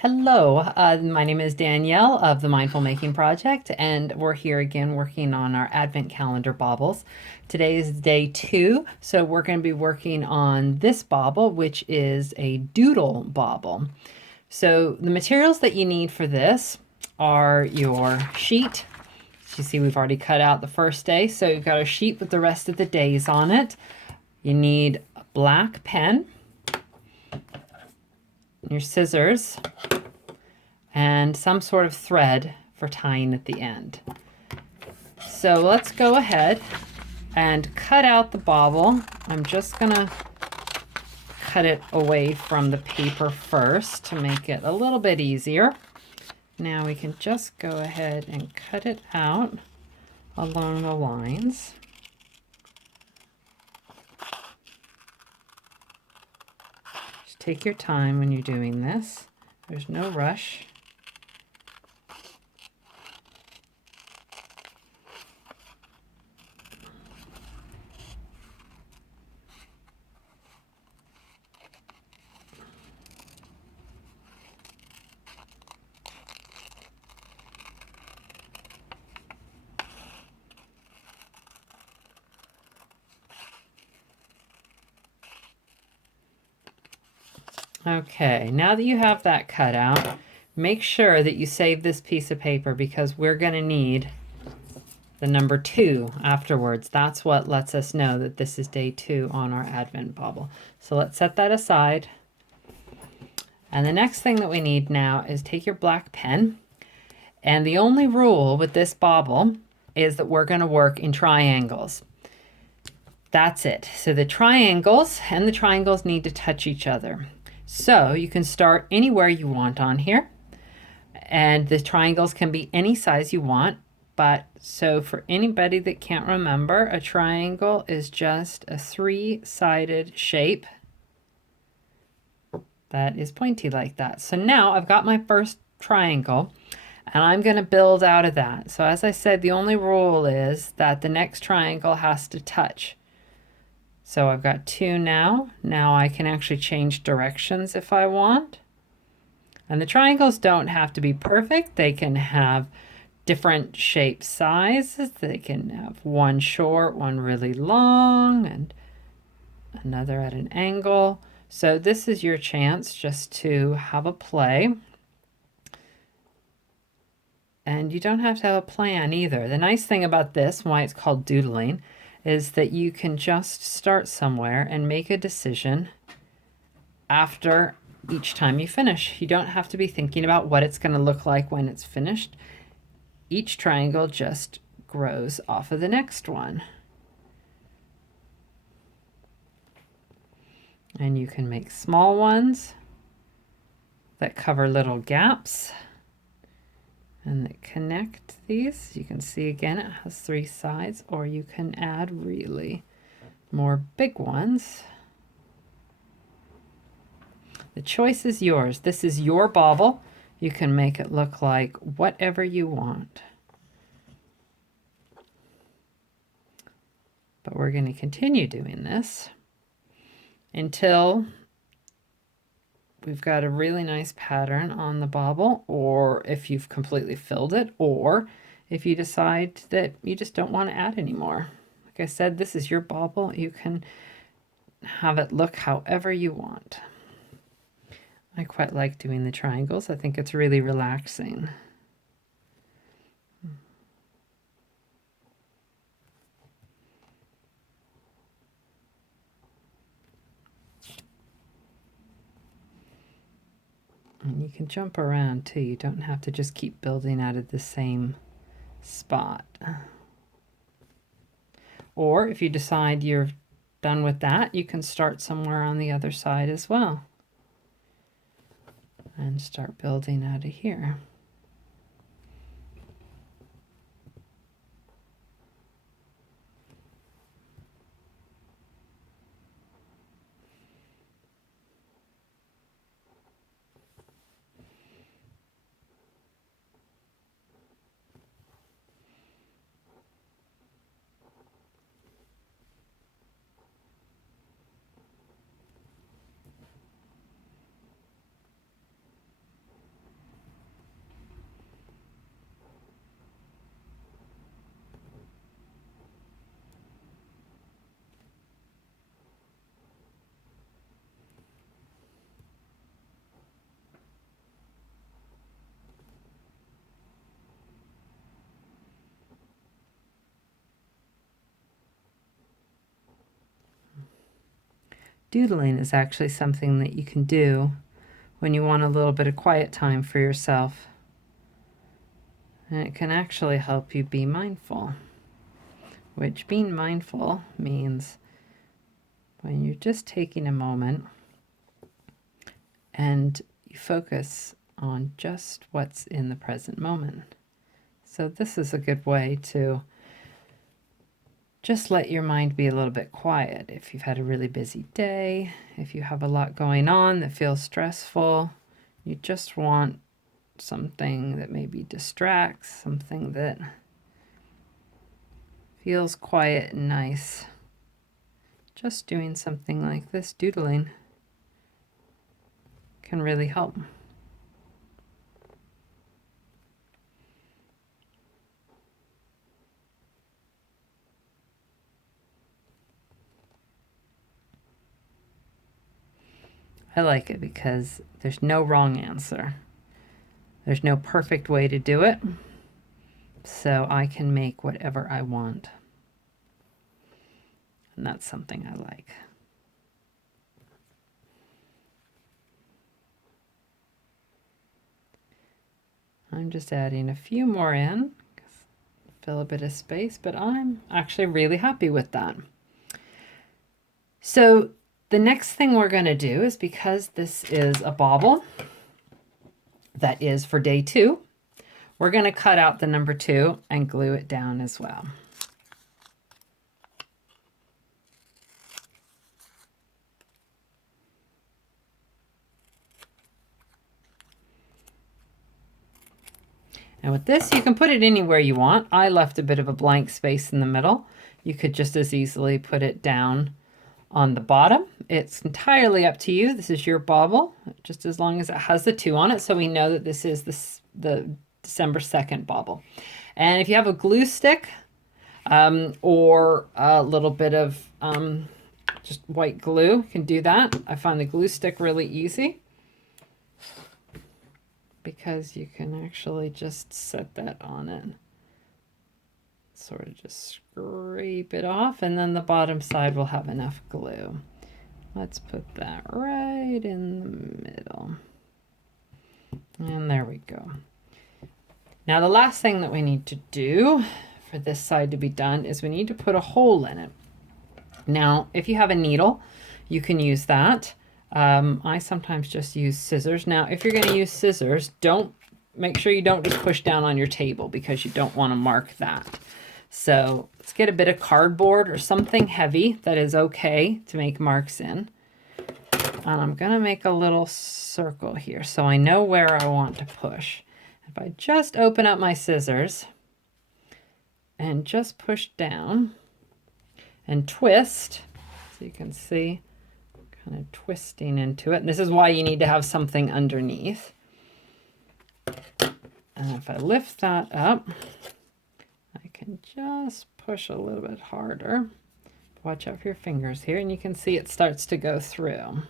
Hello, my name is Danielle of the Mindful Making Project, and we're here again working on our Advent Calendar Bobbles. Today is day 2, so we're going to be working on this bobble, which is a doodle bobble. So the materials that you need for this are your sheet. As you see, we've already cut out the first day, so you've got a sheet with the rest of the days on it. You need a black pen, your scissors, and some sort of thread for tying at the end. So let's go ahead and cut out the bobble. I'm just gonna cut it away from the paper first to make it a little bit easier. Now we can just go ahead and cut it out along the lines. Just take your time when you're doing this. There's no rush. Okay, now that you have that cut out, make sure that you save this piece of paper because we're going to need the number 2 afterwards. That's what lets us know that this is day 2 on our Advent bobble. So let's set that aside. And the next thing that we need now is take your black pen. And the only rule with this bobble is that we're going to work in triangles. That's it. So the triangles and the triangles need to touch each other. So you can start anywhere you want on here, and the triangles can be any size you want. But so for anybody that can't remember, a triangle is just a 3-sided shape that is pointy like that. So now I've got my first triangle and I'm going to build out of that. So as I said, the only rule is that the next triangle has to touch. So I've got 2 now. Now I can actually change directions if I want. And the triangles don't have to be perfect. They can have different shape sizes. They can have one short, one really long, and another at an angle. So this is your chance just to have a play. And you don't have to have a plan either. The nice thing about this, why it's called doodling, is that you can just start somewhere and make a decision after each time you finish. You don't have to be thinking about what it's going to look like when it's finished. Each triangle just grows off of the next one. And you can make small ones that cover little gaps and that connect these. You can see again it has 3 sides, or you can add really more big ones. The choice is yours. This is your bobble. You can make it look like whatever you want. But we're going to continue doing this until we've got a really nice pattern on the bobble, or if you've completely filled it, or if you decide that you just don't want to add anymore. Like I said, this is your bobble. You can have it look however you want. I quite like doing the triangles. I think it's really relaxing. And you can jump around too. You don't have to just keep building out of the same spot. Or if you decide you're done with that, you can start somewhere on the other side as well and start building out of here. Doodling is actually something that you can do when you want a little bit of quiet time for yourself. And it can actually help you be mindful, which being mindful means when you're just taking a moment and you focus on just what's in the present moment. So this is a good way to just let your mind be a little bit quiet. If you've had a really busy day, if you have a lot going on that feels stressful, you just want something that maybe distracts, something that feels quiet and nice. Just doing something like this, doodling, can really help. I like it because there's no wrong answer. There's no perfect way to do it, so I can make whatever I want. And that's something I like. I'm just adding a few more in, fill a bit of space, but I'm actually really happy with that. So the next thing we're going to do is, because this is a bobble that is for day 2, we're going to cut out the number 2 and glue it down as well. And with this, you can put it anywhere you want. I left a bit of a blank space in the middle. You could just as easily put it down on the bottom. It's entirely up to you. This is your bobble, just as long as it has the 2 on it, so we know that this is the December 2nd bobble. And if you have a glue stick or a little bit of just white glue, you can do that. I find the glue stick really easy, because you can actually just set that on it. Sort of just scrape it off, and then the bottom side will have enough glue. Let's put that right in the middle. And there we go. Now the last thing that we need to do for this side to be done is we need to put a hole in it. Now, if you have a needle, you can use that. I sometimes just use scissors. Now, if you're going to use scissors, make sure you don't just push down on your table, because you don't want to mark that. So let's get a bit of cardboard or something heavy that is okay to make marks in. And I'm going to make a little circle here so I know where I want to push. If I just open up my scissors and just push down and twist, so you can see kind of twisting into it. And this is why you need to have something underneath. And if I lift that up, I can just push a little bit harder. Watch out for your fingers here, and you can see it starts to go through.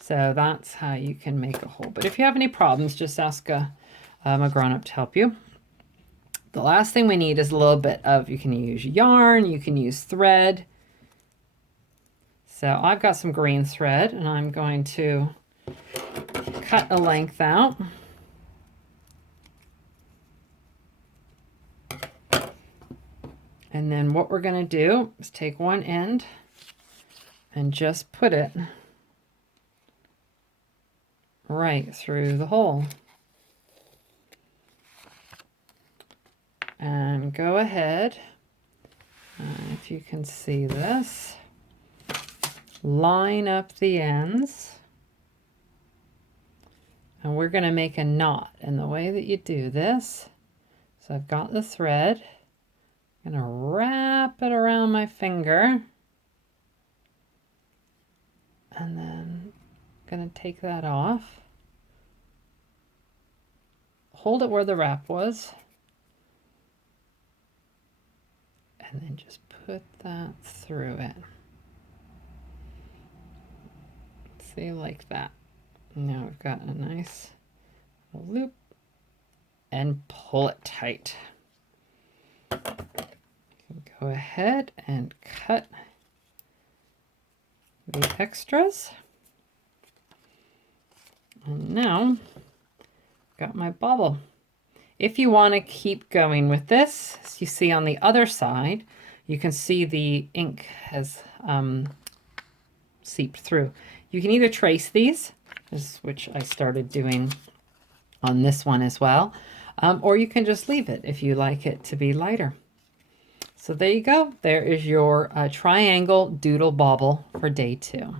So that's how you can make a hole. But if you have any problems, just ask a grown-up to help you. The last thing we need is a little bit of, you can use yarn, you can use thread. So I've got some green thread, and I'm going to cut a length out. And then what we're going to do is take one end and just put it right through the hole. And go ahead, if you can see this, line up the ends. And we're going to make a knot. And the way that you do this, so I've got the thread, I'm going to wrap it around my finger, and then I'm going to take that off. Hold it where the wrap was, and then just put that through it. See, like that. Now we've got a nice loop, and pull it tight. Go ahead and cut the extras. And now, got my bobble. If you want to keep going with this, as you see on the other side, you can see the ink has seeped through. You can either trace these, which I started doing on this one as well, or you can just leave it if you like it to be lighter. So there you go. There is your triangle doodle bobble for day 2.